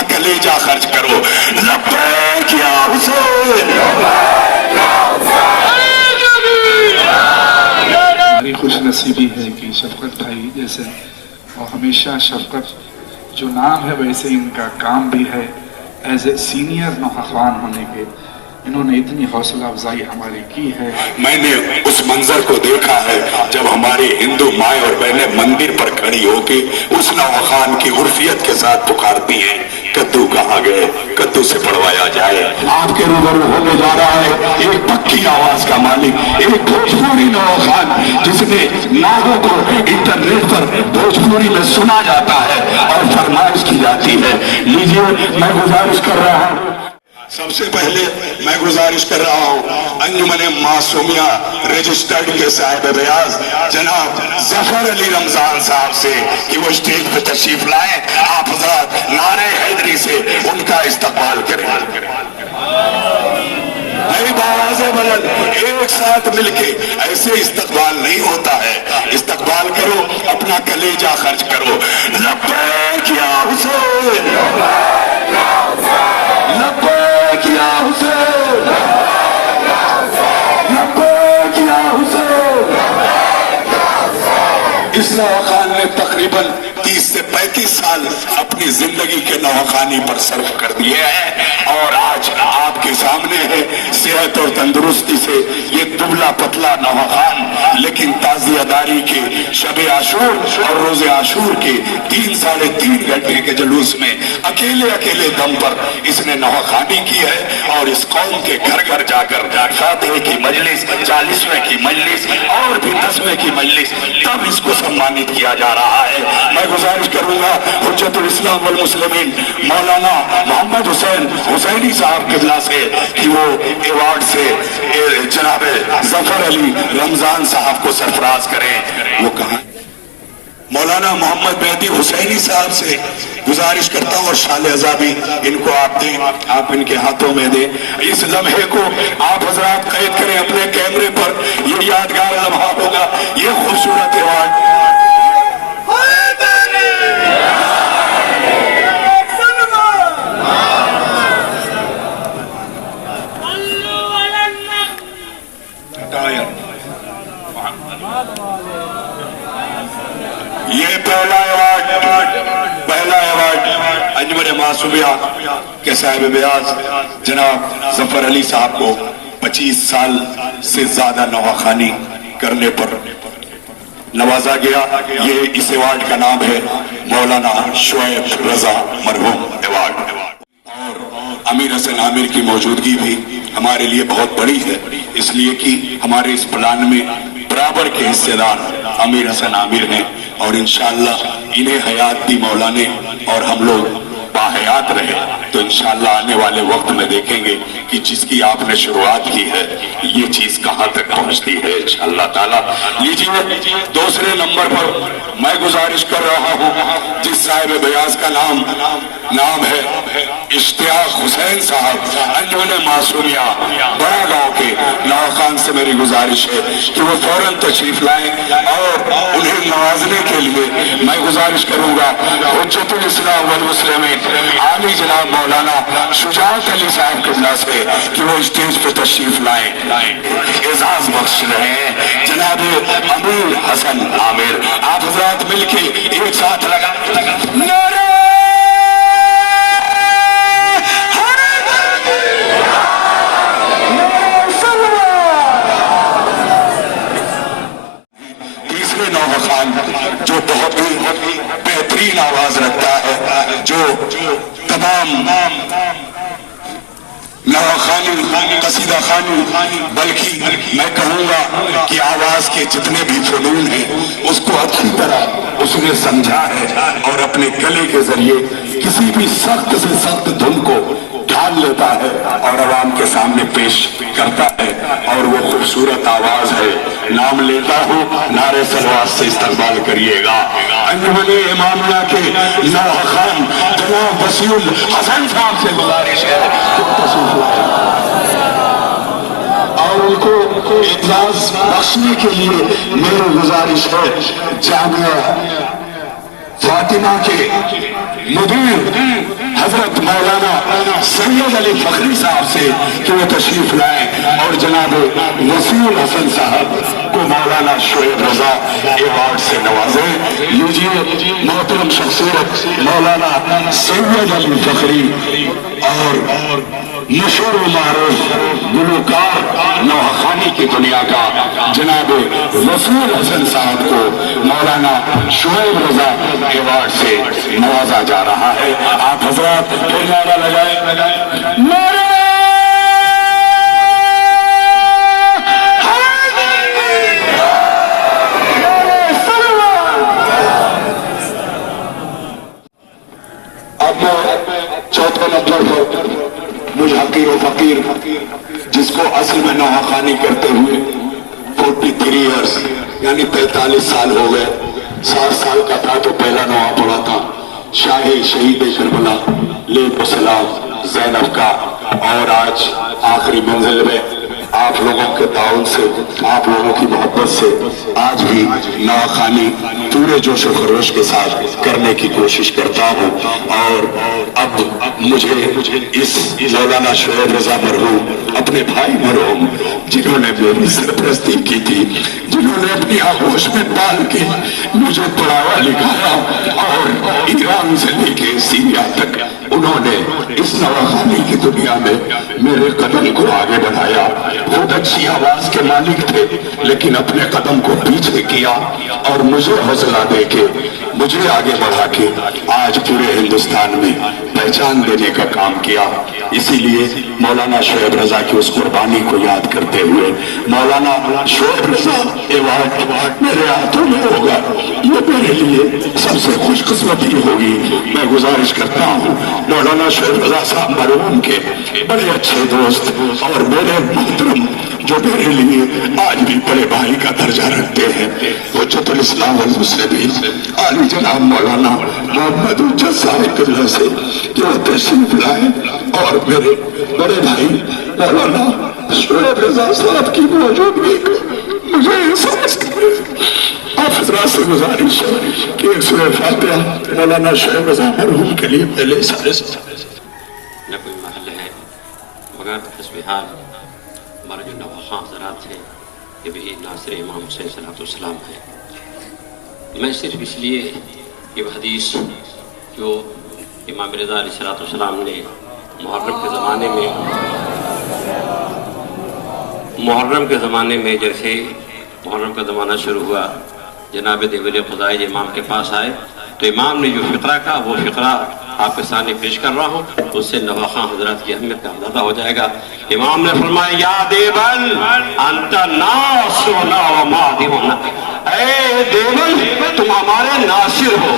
اپنا کلیجہ خرچ کرو. لبیک یا حسین. ہماری خوش نصیبی ہے کہ شفقت بھائی جیسے اور ہمیشہ شفقت جو نام ہے ویسے ان کا کام بھی ہے. ایز اے سینئر نوخوان ہونے کے انہوں نے اتنی حوصلہ افزائی ہماری کی ہے. میں نے اس منظر کو دیکھا ہے جب ہماری ہندو مائیں اور بہنیں مندر پر کھڑی ہو کے اس نوخان کی عرفیت کے ساتھ پکارتی ہیں کدو کہاں گئے, کدو سے پڑھوایا جائے. آپ کے روبرو ہونے جا رہا ہے ایک پکی آواز کا مالک, ایک بھوجپوری نوخان جس نے ناغوں کو انٹرنیٹ پر بھوجپوری میں سنا جاتا ہے اور فرمائش کی جاتی ہے. لیجیے میں گزارش کر رہا ہوں, سب سے پہلے میں گزارش کر رہا ہوں انجمن معصومیہ رجسٹرڈ کے صاحب بیاض جناب ظفر علی رمضان صاحب سے کہ وہ اسٹیج پہ تشریف لائیں. آپ حضرات نعرہ حیدری سے ان کا استقبال کریں. نئی آوازیں بلند ایک ساتھ مل کے ایسے استقبال نہیں ہوتا ہے. استقبال کرو, اپنا کلیجہ خرچ کرو. لبیک یا حسین, لبیک یا حسین, لبیک یا حسین. اس نوخان نے تقریباً 30 سے 35 سال اپنی زندگی کے نوخانی پر صرف کر دیے ہیں اور آج آپ کے سامنے ہے صحت اور تندرستی سے یہ دبلا پتلا نوخان, لیکن تعزیہ داری کے شب عاشور اور روز عاشور کے 3-3.5 گھنٹے کے جلوس میں اکیلے دم پر اس نے نوخانی کی ہے اور اس قوم کے گھر گھر جا کر فاتحے کی مجلس, 40ویں کی مجلس اور بھی 10ویں کی مجلس, تب اس کو سمانت کیا جا رہا ہے. میں گزارش کروں گا حجت الاسلام والمسلمین مولانا محمد حسین حسینی صاحب قبلہ سے کہ وہ ایوارڈ سے جناب ظفر علی رمضان صاحب کو سرفراز کریں. وہ کہاں مولانا محمد مہدی حسینی صاحب سے گزارش کرتا ہوں اور شال عذابی ان کو آپ دیں, آپ ان کے ہاتھوں میں دیں. اس لمحے کو آپ حضرات قید کریں اپنے کیمرے پر, یہ یادگار لمحہ ہوگا, یہ خوبصورت ایوارڈ. یہ پہلا ایوارڈ انجمن معصومیہ کے صاحب بیاض جناب ظفر علی صاحب کو 25 سال سے زیادہ نوخانی کرنے پر نوازا گیا. یہ اس ایوارڈ کا نام ہے مولانا شعیب رضا مرحوم ایوارڈ. اور امیر حسن عامر کی موجودگی بھی ہمارے لیے بہت بڑی ہے, اس لیے کہ ہمارے اس پلان میں برابر کے حصے دار امیر حسن عامر ہیں اور انشاءاللہ انہیں حیات دی مولا نے اور ہم لوگ باحیات رہے تو انشاءاللہ آنے والے وقت میں دیکھیں گے کہ جس کی آپ نے شروعات کی ہے یہ چیز کہاں تک پہنچتی ہے انشاءاللہ تعالیٰ. لیجیے دوسرے نمبر پر میں گزارش کر رہا ہوں جس صاحب بیاض کا نام ہے اشتیاق حسین صاحب انجمن معصومیہ بڑا گاؤں کے نوخان سے میری گزارش ہے کہ وہ فوراً تشریف لائیں اور انہیں نوازنے کے لیے میں گزارش کروں گا حجت الاسلام والمسلمین عالی جناب مولانا شجاعت علی صاحب قبلہ سے کہ وہ اسٹیج پہ تشریف لائیں. اعزاز بخش رہے ہیں جناب امیر حسن عامر. آپ حضرات مل کے ایک ساتھ لگا نعرہ نوخان جو بہت ہی بہترین آواز رکھتا ہے, جو تمام نوخانی قصیدہ خانی بلکہ میں کہوں گا کہ آواز کے جتنے بھی فنون ہیں اس کو اچھی طرح اس نے سمجھا ہے اور اپنے گلے کے ذریعے کسی بھی سخت سے سخت دھن کو ڈھال لیتا ہے اور عوام کے سامنے پیش کرتا ہے اور وہ خوبصورت آواز ہے. نام لیتا ہوں, نعرے صلوات سے استقبال کریے گا. انجمن امامیہ کے نوخان جناب وسیع الحسن صاحب سے گزارش ہے اور ان کو اعزاز بخشنے کے لیے میری گزارش ہے جامعہ فاطمہ کے مدیر حضرت مولانا سید علی فخری صاحب سے کہ وہ تشریف لائیں اور جناب وسیع الحسن صاحب کو مولانا شعیب رضا ایوارڈ سے نوازیں. لیجیے محترم شخصیت مولانا سید علی فخری اور مشہور و معروف گلوکار نوحخانی کی دنیا کا جناب وسیع الحسن صاحب کو مولانا شعیب رضا ایوارڈ سے نوازا جا رہا ہے. آپ حضرات پھر نعرہ لگائیں. اب چوتھے نمبر پر مجھ حقیر و فقیر جس کو اصل میں نوحخانی کرتے ہوئے 43 ایئرز یعنی 43 سال ہو گئے. 7 سال کا تھا تو پہلا نوحہ پڑھا تھا شاہی شہید کربلا لیک و سلام زینب کا. اور آج آخری منزل میں آپ لوگوں کے تعاون سے آپ لوگوں کی محبت سے آج بھی نوحخانی پورے جوش و خروش کے ساتھ کرنے کی کوشش کرتا ہوں. اور اب مجھے اس مولانا شعیب رضا مرحوم اپنے بھائی مرحوم جنہوں نے میری سرپرستی کی تھی, جنہوں نے اپنی آغوش میں پال کے مجھے پڑھاوا لکھایا اور ایران سے لے کے سیریا تک انہوں نے اس نوحخانی کی دنیا میں میرے قدم کو آگے بڑھایا. خود اچھی آواز کے مالک تھے لیکن اپنے قدم کو پیچھے کیا اور مجھے حوصلہ دے کے مجھے آگے بڑھا کے آج پورے ہندوستان میں پہچان دینے کا کام کیا. اسی لیے مولانا شعیب رضا کی اس قربانی کو یاد کرتے ہوئے مولانا شعیب رضا ایوارڈ میرے ہاتھوں میں ہوگا. یہ میرے لیے سب سے خوش قسمتی ہوگی. میں گزارش کرتا ہوں مولانا شعیب رضا صاحب مرحوم کے بڑے اچھے دوست اور میرے محترم جو میرے لیے آج بھی بڑے بھائی کا درجہ رکھتے ہیں, حجت الاسلام والمسلمین عالی جناب مولانا محمد حجت صاحب قبلہ سے کہ وہ تشریف لائے اور میرے بڑے بھائی مولانا شعیب رضا صاحب کی موجودگی کو مجھے احساس کرے. آپ حضرات سے گزارش ہے کہ ایک سورہ فاتحہ مولانا شعیب رضا مرحوم کے لیے پہلے سارے نہ کوئی محل ہے مگر حسبحال ہمارے جو نوحخاں حضرات ہیں یہ بھی ناصر امام حسین صلی اللہ علیہ وسلم ہیں. میں صرف اس لیے یہ حدیث جو امام رضا علیہ السلام نے محرم کے زمانے میں جیسے محرم کا زمانہ شروع ہوا جناب دیوبند خدائی امام کے پاس آئے تو امام نے جو فقرہ کہا وہ فقرہ آپ کے سامنے پیش کر رہا ہوں, اس سے نوحخاں حضرات کی اہمیت کا اندازہ ہو جائے گا. امام نے فرمایا یا دیوبند انت ناصرنا و مادحنا, اے دیوبند تم ہمارے ناصر ہو,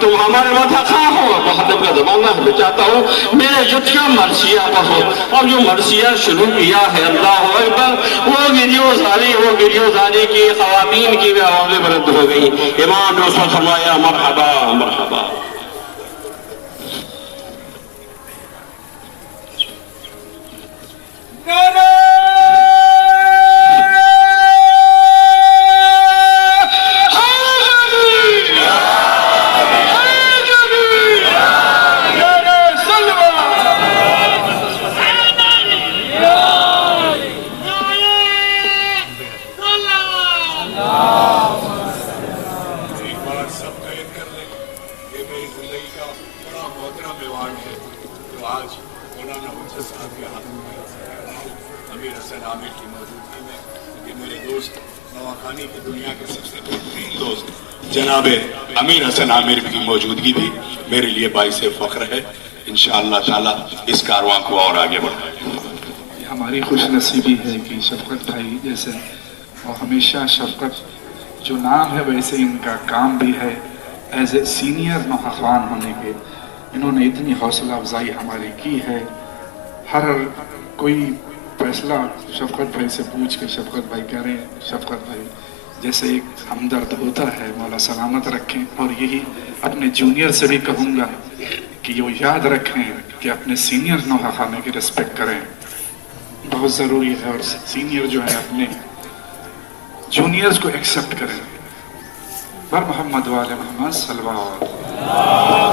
تم ہمارے مدحخواں ہو. محرم کا زمانہ میں چاہتا ہوں میرے جتنا مرثیہ پڑھو اور جو مرثیہ شروع کیا ہے اللہ اکبر وہ ویڈیو زاری کی خواتین کی بھی آوازیں بلند ہو گئی. امام نے اس وقت فرمایا مرحبا مرحبا. جناب امیر حسن عامر کی موجودگی بھی میرے لیے باعث فخر ہے. انشاءاللہ تعالی اس کارواں کو اور آگے بڑھائیں. ہماری خوش نصیبی ہے کہ شفقت بھائی جیسے اور ہمیشہ شفقت جو نام ہے ویسے ان کا کام بھی ہے. ایز اے سینئر نوحخوان ہونے کے انہوں نے اتنی حوصلہ افزائی ہماری کی ہے. ہر کوئی فیصلہ شفقت بھائی سے پوچھ کے شفقت بھائی کہہ رہے ہیں شفقت بھائی جیسے ایک ہمدرد ہوتا ہے, مولا سلامت رکھیں. اور یہی اپنے جونیئر سے بھی کہوں گا کہ وہ یاد رکھیں کہ اپنے سینئر نوحخانے کی رسپیکٹ کریں, بہت ضروری ہے. اور سینئر جو ہے اپنے جونیئرز کو ایکسپٹ کریں. بر محمد وآل محمد صلی اللہ علیہ وسلم.